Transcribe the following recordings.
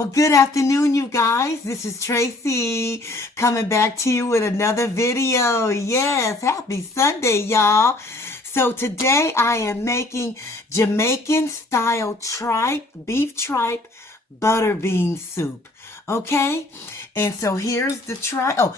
Well, good afternoon, you guys. This is Tracy coming back to you with another video. Yes, happy Sunday, y'all. So today I am making Jamaican style tripe, beef tripe, butter bean soup. Okay? And so here's the tripe. Oh,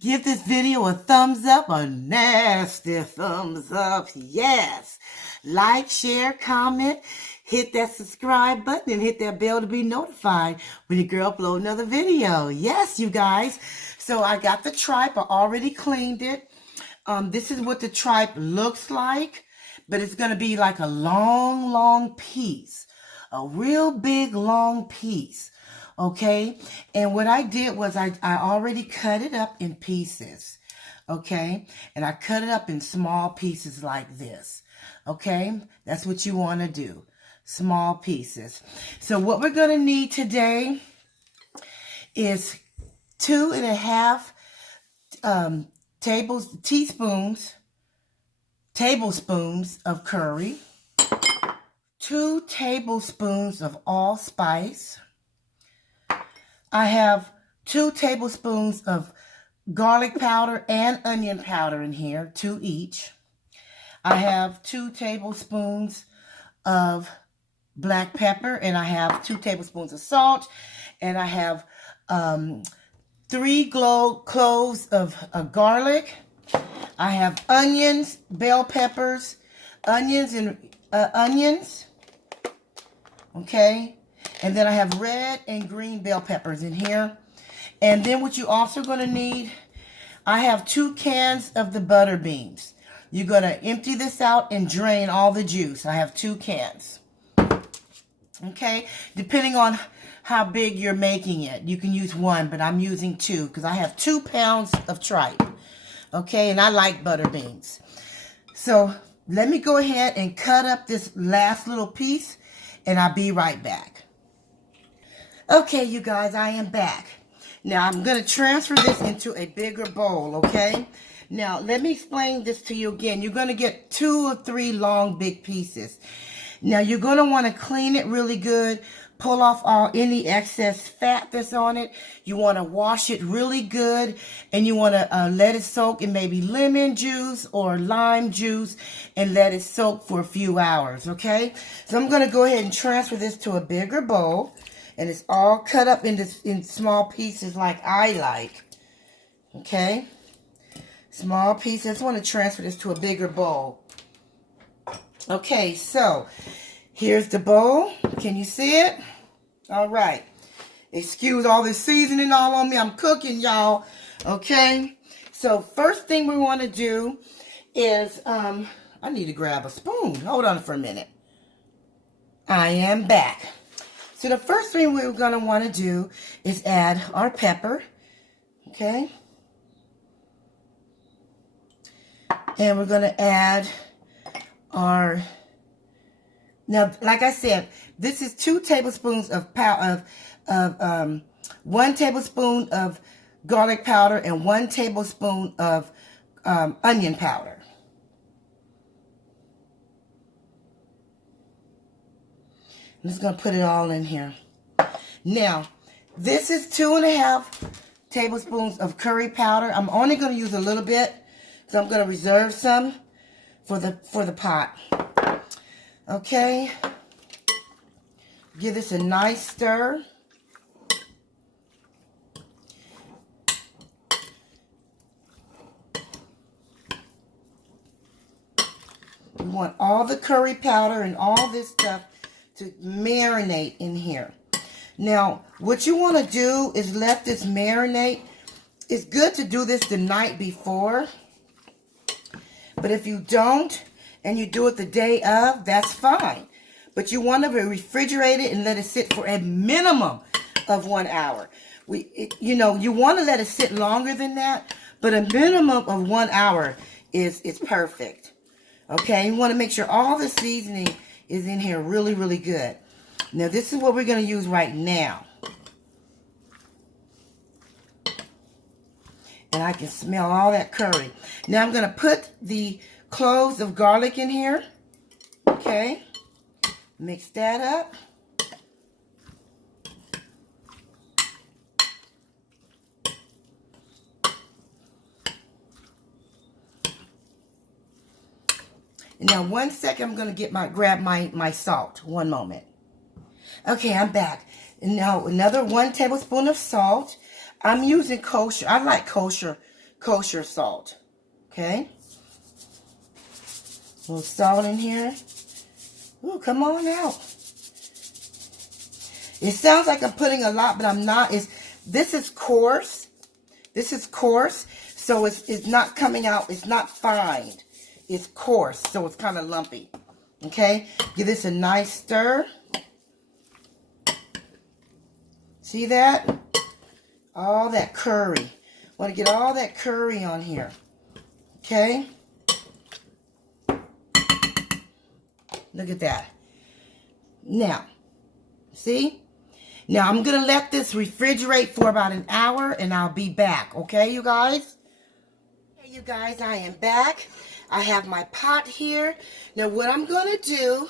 give this video a thumbs up, a nasty thumbs up. Yes. Like, share, comment. Hit that subscribe button and hit that bell to be notified when your girl upload another video. Yes, you guys. So I got the tripe. I already cleaned it. This is what the tripe looks like. But it's going to be like a long piece. A real big, long piece. Okay? And what I did was I already cut it up in pieces. Okay? And I cut it up in small pieces like this. Okay? That's what you want to do. Small pieces. So what we're going to need today is 2.5 tablespoons of curry, 2 tablespoons of allspice. I have 2 tablespoons of garlic powder and onion powder in here, 2 each. I have 2 tablespoons of black pepper, and I have 2 tablespoons of salt, and I have 3 cloves of garlic. I have onions, bell peppers, onions, okay, and then I have red and green bell peppers in here. And then what you also going to need, I have 2 cans of the butter beans. You're going to empty this out and drain all the juice. I have 2 cans. Okay, depending on how big you're making it, you can use 1, but I'm using 2 because I have 2 pounds of tripe. Okay, and I like butter beans. So let me go ahead and cut up this last little piece, and I'll be right back. Okay, you guys, I am back. Now I'm going to transfer this into a bigger bowl, okay? Now let me explain this to you again. You're going to get 2 or 3 long big pieces. Now you're going to want to clean it really good, pull off any excess fat that's on it. You want to wash it really good, and you want to let it soak in maybe lemon juice or lime juice and let it soak for a few hours, okay? So I'm going to go ahead and transfer this to a bigger bowl, and it's all cut up in small pieces like I like, okay? Small pieces. I just want to transfer this to a bigger bowl. Okay, so here's the bowl. Can you see it? All right. Excuse all this seasoning all on me. I'm cooking, y'all. Okay. So first thing we want to do is, I need to grab a spoon. Hold on for a minute. I am back. So the first thing we're going to want to do is add our pepper. Okay. And we're going to add now, like I said, this is 2 tablespoons of 1 tablespoon of garlic powder and 1 tablespoon of onion powder. I'm just going to put it all in here. Now, this is 2.5 tablespoons of curry powder. I'm only going to use a little bit, so I'm going to reserve some for the pot. Okay, give this a nice stir. We want all the curry powder and all this stuff to marinate in here. Now, what you want to do is let this marinate. It's good to do this the night before, but if you don't, and you do it the day of, that's fine. But you want to refrigerate it and let it sit for a minimum of 1 hour. You want to let it sit longer than that, but a minimum of 1 hour is perfect. Okay, you want to make sure all the seasoning is in here really, really good. Now, this is what we're going to use right now. And I can smell all that curry. Now, I'm going to put the cloves of garlic in here. Okay. Mix that up. Now, 1 second, I'm going to grab my salt. One moment. Okay, I'm back. And now, another 1 tablespoon of salt. I'm using kosher. I like kosher salt. Okay. A little salt in here. Ooh, come on out. It sounds like I'm putting a lot, but I'm not. This is coarse. This is coarse, so it's not coming out. It's not fine. It's coarse, so it's kind of lumpy. Okay? Give this a nice stir. See that? All that curry. Want to get all that curry on here. Okay? Look at that. Now, see? Now, I'm going to let this refrigerate for about an hour, and I'll be back. Okay, you guys? Hey, you guys, I am back. I have my pot here. Now, what I'm going to do,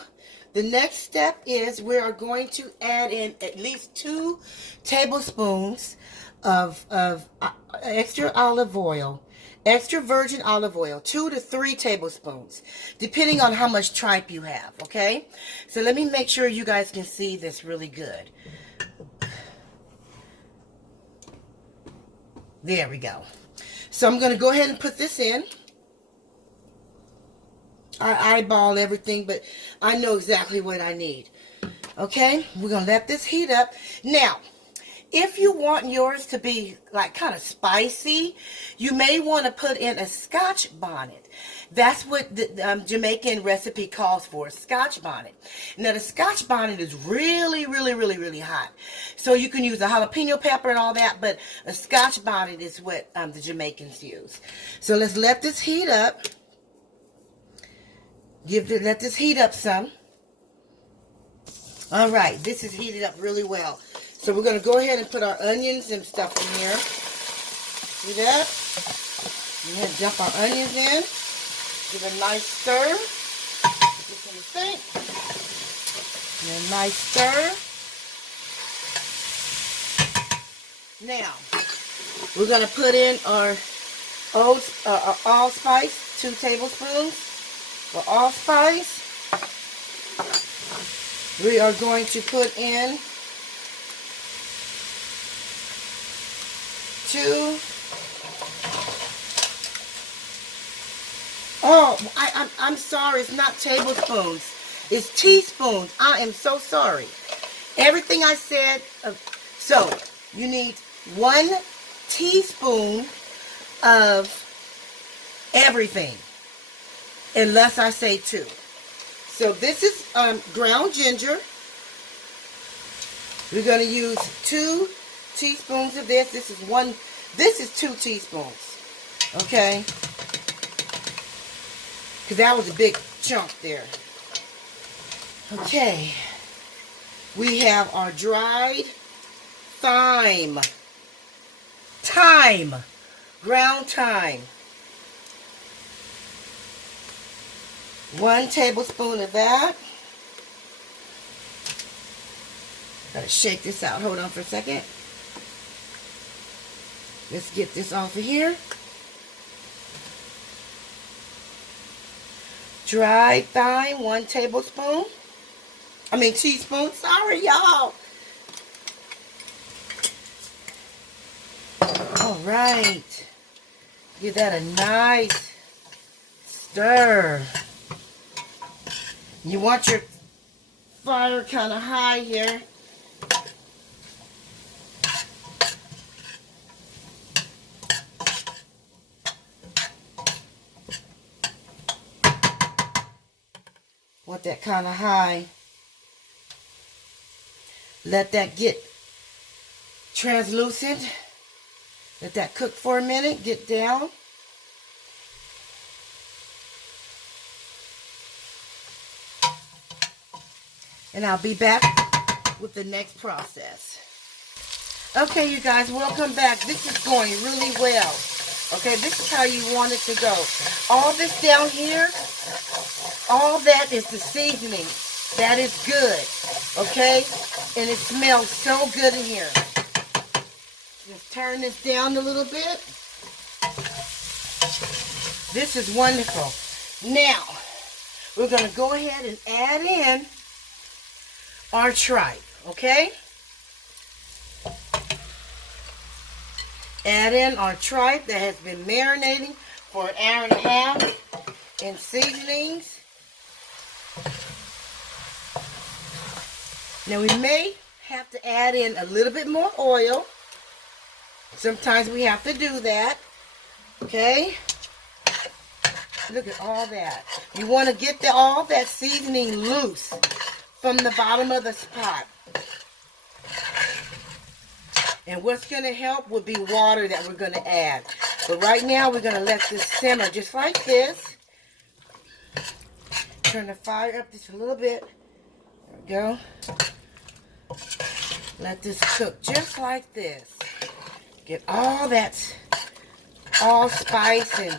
the next step is we are going to add in at least 2 tablespoons of extra olive oil. Extra virgin olive oil, 2 to 3 tablespoons, depending on how much tripe you have, okay? So let me make sure you guys can see this really good. There we go. So I'm going to go ahead and put this in. I eyeball everything, but I know exactly what I need. Okay? We're going to let this heat up. Now, if you want yours to be like kind of spicy, you may want to put in a Scotch bonnet. That's what the Jamaican recipe calls for, a Scotch bonnet. Now, the Scotch bonnet is really, really, really, really hot. So you can use a jalapeno pepper and all that, but a Scotch bonnet is what the Jamaicans use. So let's let this heat up. Let this heat up some. All right, this is heated up really well. So we're going to go ahead and put our onions and stuff in here. See that? We're going to dump our onions in. Give it a nice stir. Put this in the sink. And a nice stir. Now, we're going to put in our allspice, 2 tablespoons of allspice. We are going to put in 2. Oh, I'm sorry. It's not tablespoons. It's teaspoons. I am so sorry. Everything I said. So, you need 1 teaspoon of everything. Unless I say 2. So, this is ground ginger. We're going to use 2 teaspoons of this. This is 2 teaspoons. Okay? Because that was a big chunk there. Okay. We have our dried thyme. Ground thyme. 1 tablespoon of that. Gotta shake this out. Hold on for a second. Let's get this off of here. Dried thyme, 1 tablespoon. Teaspoon. Sorry, y'all. All right. Give that a nice stir. You want your fire kind of high here. Want that kind of high. Let that get translucent. Let that cook for a minute. Get down. And I'll be back with the next process. Okay, you guys, welcome back. This is going really well. Okay, this is how you want it to go. All this down here, all that is the seasoning. That is good. Okay? And it smells so good in here. Just turn this down a little bit. This is wonderful. Now, we're going to go ahead and add in our tripe, okay? Add in our tripe that has been marinating for an hour and a half in seasonings. Now we may have to add in a little bit more oil. Sometimes we have to do that, okay? Look at all that. You want to get all that seasoning loose from the bottom of the pot. And what's going to help would be water that we're going to add. But right now we're going to let this simmer just like this. Turn the fire up just a little bit. There we go. Let this cook just like this. Get all that allspice and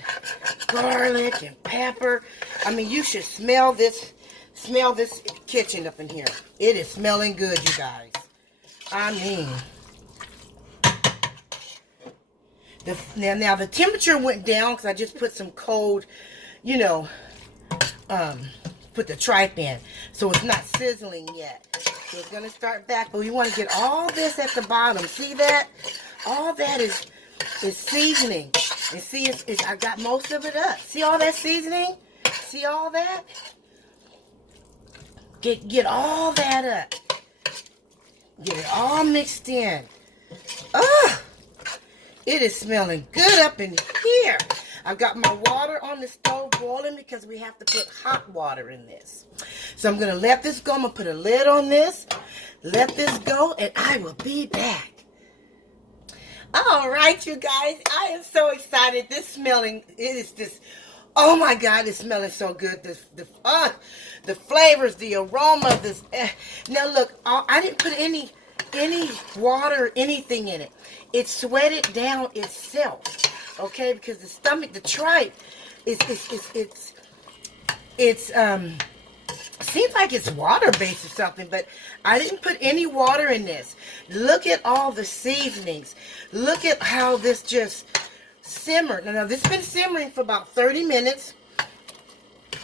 garlic and pepper. I mean, you should smell this kitchen up in here. It is smelling good, you guys. I mean, now the temperature went down because I just put some cold, you know, put the tripe in. So it's not sizzling yet. So it's going to start back. But we want to get all this at the bottom. See that? All that is seasoning. And see, I got most of it up. See all that seasoning? See all that? Get all that up. Get it all mixed in. Ugh! It is smelling good up in here. I've got my water on the stove boiling because we have to put hot water in this. So I'm going to let this go. I'm going to put a lid on this. Let this go, and I will be back. All right, you guys. I am so excited. This smelling, it is just, oh my God, it's smelling so good. The flavors, the aroma, this. Now look, I didn't put any water or anything in it. It sweated down itself, okay? Because the tripe, seems like it's water-based or something, but I didn't put any water in this. Look at all the seasonings. Look at how this just simmered. Now, this has been simmering for about 30 minutes,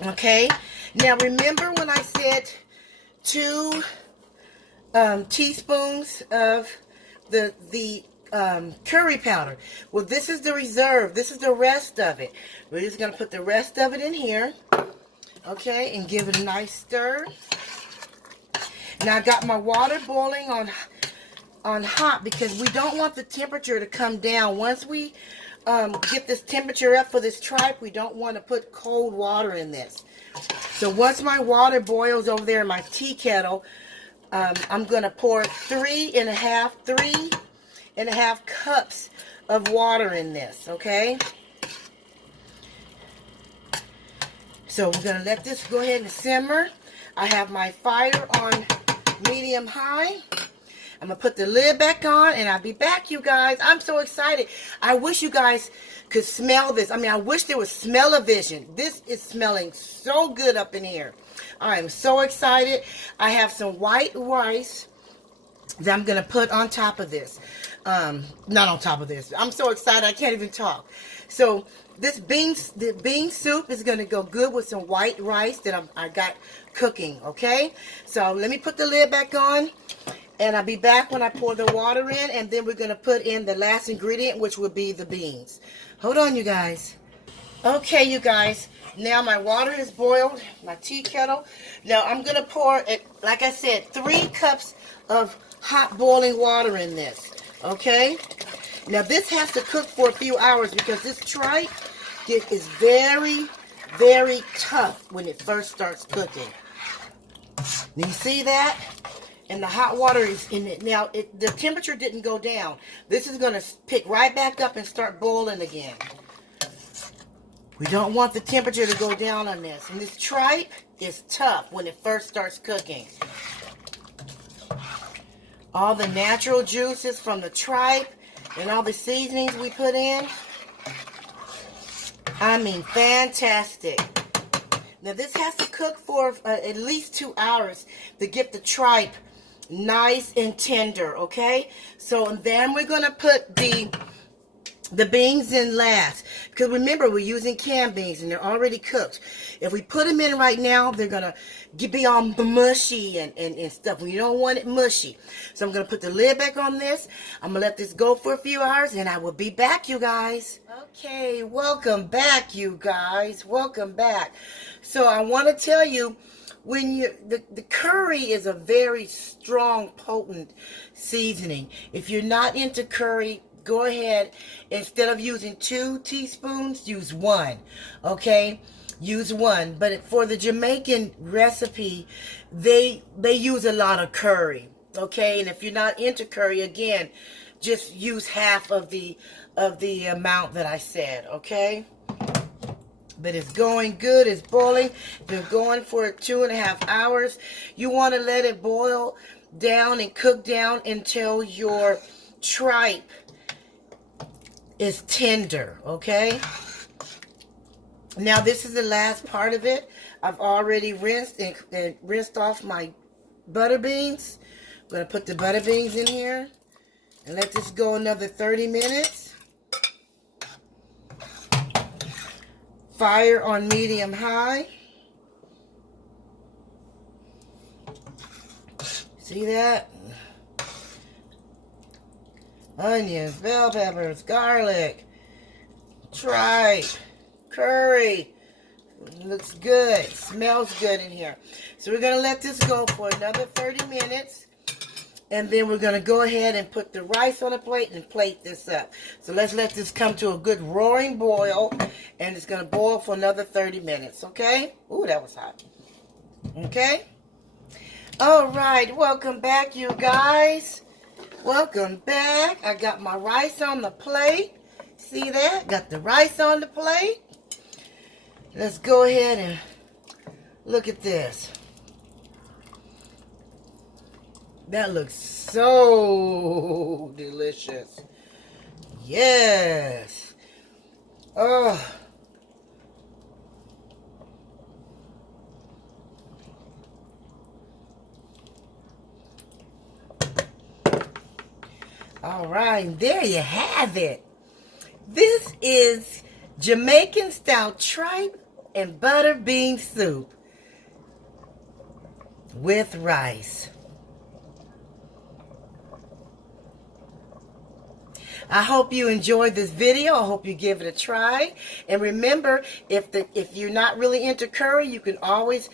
okay? Now, remember when I said 2 teaspoons of the curry powder? Well, this is the reserve. This is the rest of it. We're just going to put the rest of it in here. Okay, and give it a nice stir. Now I got my water boiling on hot because we don't want the temperature to come down. Once we get this temperature up for this tripe, we don't want to put cold water in this. So once my water boils over there in my tea kettle, I'm going to pour 3.5 cups of water in this, okay? So we're going to let this go ahead and simmer. I have my fire on medium high. I'm going to put the lid back on and I'll be back, you guys. I'm so excited. I wish you guys could smell this. I mean, I wish there was smell-o-vision. This is smelling so good up in here. I am so excited. I have some white rice that I'm going to put on top of this. Not on top of this. I'm so excited I can't even talk. So the bean soup is going to go good with some white rice that I got cooking, okay? So let me put the lid back on, and I'll be back when I pour the water in, and then we're going to put in the last ingredient, which will be the beans. Hold on, you guys. Okay, you guys. Now my water is boiled, my tea kettle. Now I'm going to pour it, like I said, 3 cups of hot boiling water in this, okay? Now this has to cook for a few hours because this tripe is very, very tough when it first starts cooking. Now you see that? And the hot water is in it. Now the temperature didn't go down. This is going to pick right back up and start boiling again. We don't want the temperature to go down on this. And this tripe is tough when it first starts cooking. All the natural juices from the tripe and all the seasonings we put in. I mean, fantastic. Now this has to cook for at least 2 hours to get the tripe nice and tender, okay? So and then we're going to put the the beans in last, because remember, we're using canned beans and they're already cooked. If we put them in right now, they're gonna be all mushy and stuff. We don't want it mushy. So I'm gonna put the lid back on this. I'm gonna let this go for a few hours and I will be back, you guys. Okay, welcome back, you guys. Welcome back. So I want to tell you, when the curry is a very strong, potent seasoning. If you're not into curry, go ahead, instead of using 2 teaspoons, use 1. Okay, use 1. But for the Jamaican recipe, they use a lot of curry. Okay, and if you're not into curry, again, just use half of the amount that I said. Okay. But it's going good. It's boiling. Been going for 2.5 hours. You want to let it boil down and cook down until your tripe is tender. Okay. Now this is the last part of it. I've already rinsed and rinsed off my butter beans. I'm going to put the butter beans in here and let this go another 30 minutes. Fire on medium high. See that? Onions, bell peppers, garlic, tripe, curry. Looks good. Smells good in here. So we're going to let this go for another 30 minutes. And then we're going to go ahead and put the rice on a plate and plate this up. So let's let this come to a good roaring boil. And it's going to boil for another 30 minutes, okay? Ooh, that was hot. Okay? All right, welcome back, you guys. Welcome back. I got my rice on the plate. See that? Got the rice on the plate. Let's go ahead and look at this. That looks so delicious. Yes. Oh. All right, there you have it. This is Jamaican style tripe and butter bean soup with rice. I hope you enjoyed this video. I hope you give it a try. And remember, if you're not really into curry, you can always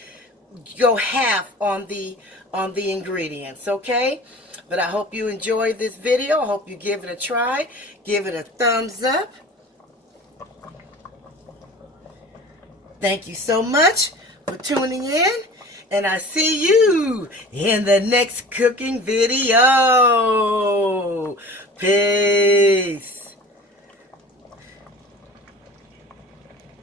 go half on the ingredients, okay? But I hope you enjoyed this video. I hope you give it a try. Give it a thumbs up. Thank you so much for tuning in. And I see you in the next cooking video. Peace.